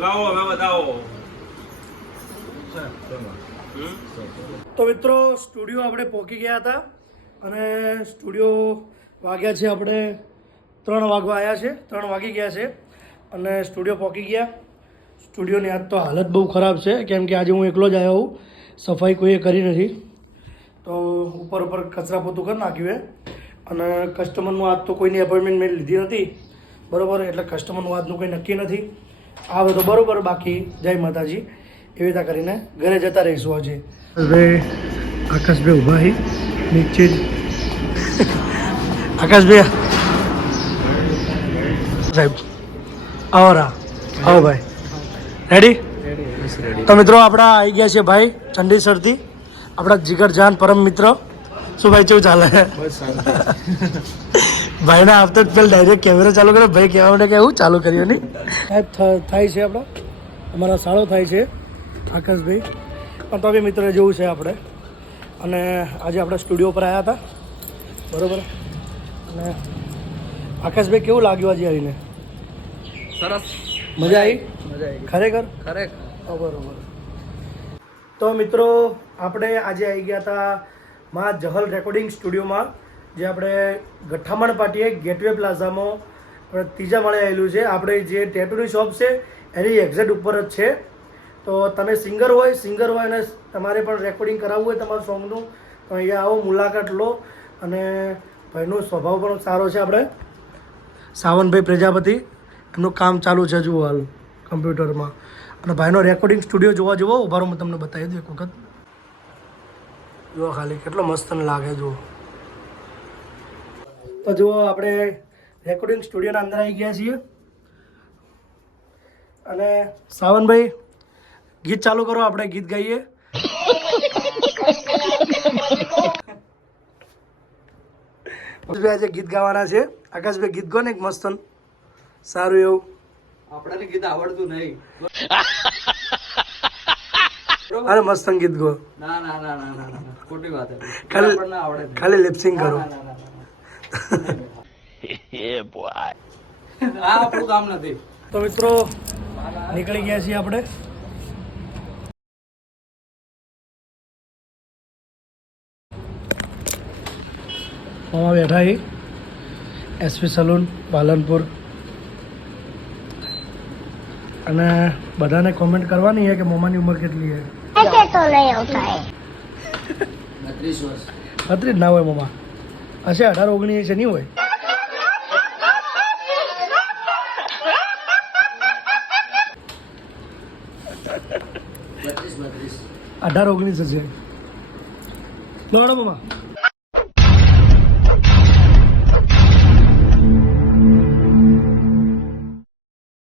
લાવો હવે બતાવો. તો મિત્રો સ્ટુડિયો આપણે પહોંચી ગયા હતા અને સ્ટુડિયો વાગ્યા છે આપણે 3 વાગવા આવ્યા છે, 3 વાગી ગયા છે અને સ્ટુડિયો પહોંચી ગયા. સ્ટુડિયોની આજ તો હાલત બહુ ખરાબ છે કેમ કે આજે હું એકલો જ આવ્યો હું, સફાઈ કોઈએ કરી નથી. તો ઉપર કચરા પોતું કરી નાખ્યું અને કસ્ટમરનું આજ તો કોઈની એપોઇન્ટમેન્ટ મેં લીધી નથી બરાબર, એટલે કસ્ટમરનું આજનું કંઈ નક્કી નથી. આવે તો બરાબર, બાકી જય માતાજી એવી રીતે કરીને ઘરે જતા રહીશું. આજે હવે આકાશભાઈ ઊભા છે નીચે જ. આકાશભાઈ સાહેબ આવો રા, આવો ભાઈ. રેડી? તો મિત્રો આપણા આવી ગયા છે ભાઈ ચંડીસરથી, આપણા જીગરજાન પરમ મિત્ર. શું ભાઈ કેવું ચાલે? ભાઈને આવતો જ પેલા ડાયરેક્ટ કેમેરા ચાલુ કર્યો, ભાઈ કહેવા માટે કે એવું ચાલુ કર્યું નહીં. સાહેબ થાય છે આપણા, અમારા સાળો થાય છે આકાશભાઈ, પણ તો બી મિત્ર જેવું છે આપણે. અને આજે આપણે સ્ટુડિયો પર આવ્યા હતા બરાબર. અને આકાશભાઈ કેવું લાગ્યું આજે આવીને? સરસ, મજા આવી? ખરેખર ખરેખર. બરોબર. તો મિત્રો આપણે આજે આવી ગયા હતા મા જહલ રેકોર્ડિંગ સ્ટુડિયોમાં, જે આપણે ગઠ્ઠામણ પાટીએ ગેટવે પ્લાઝામાં ત્રીજા માળે આવેલું છે. આપણે જે ટેટુની શોપ છે એની એક્ઝેક્ટ ઉપર જ છે. તો તમે સિંગર હોય અને તમારે પણ રેકોર્ડિંગ કરાવવું હોય તમારું સોંગનું, તો અહીંયા આવો, મુલાકાત લો. અને ભાઈનો સ્વભાવ પણ સારો છે. આપણે સાવનભાઈ પ્રજાપતિ, એમનું કામ ચાલુ છે જુઓ હાલ કમ્પ્યુટરમાં. અને ભાઈનો રેકોર્ડિંગ સ્ટુડિયો જોવા જુઓ, ઉભારો હું તમને બતાવી દઉં એક વખત. જુઓ ખાલી કેટલો મસ્ત લાગે જુઓ. તો જુઓ આપણે રેકોર્ડિંગ સ્ટુડિયોના અંદર આવી ગયા છીએ. અને સાવનભાઈ ગીત ચાલુ કરો, આપણે ગીત ગાઈએ. આજે ગીત ગાવાના છે. આકાશભાઈ ગીત ગો ને એક મસ્ત સારું એવું. આપણને ગીત આવડતું નહીં. અરે મસ્ત ગીત ગો. ના ના ના ના ના ના, ખોટી વાત છે. ખાલી લિપસિંગ કરો. આ આપણું કામ નથી. તો મિત્રો નીકળી ગયા છીએ આપણે. મામા બેઠા હી એસપી સલૂન પાલનપુર. અને બધાને કોમેન્ટ કરવાની છે કે મોમાની ઉંમર કેટલી છે. 32 વર્ષ. 32 ના હોય મોમા, હશે 18-19 છે, નહીં હોય. બત્રીસ 18-19 હશે. દોડો મામા.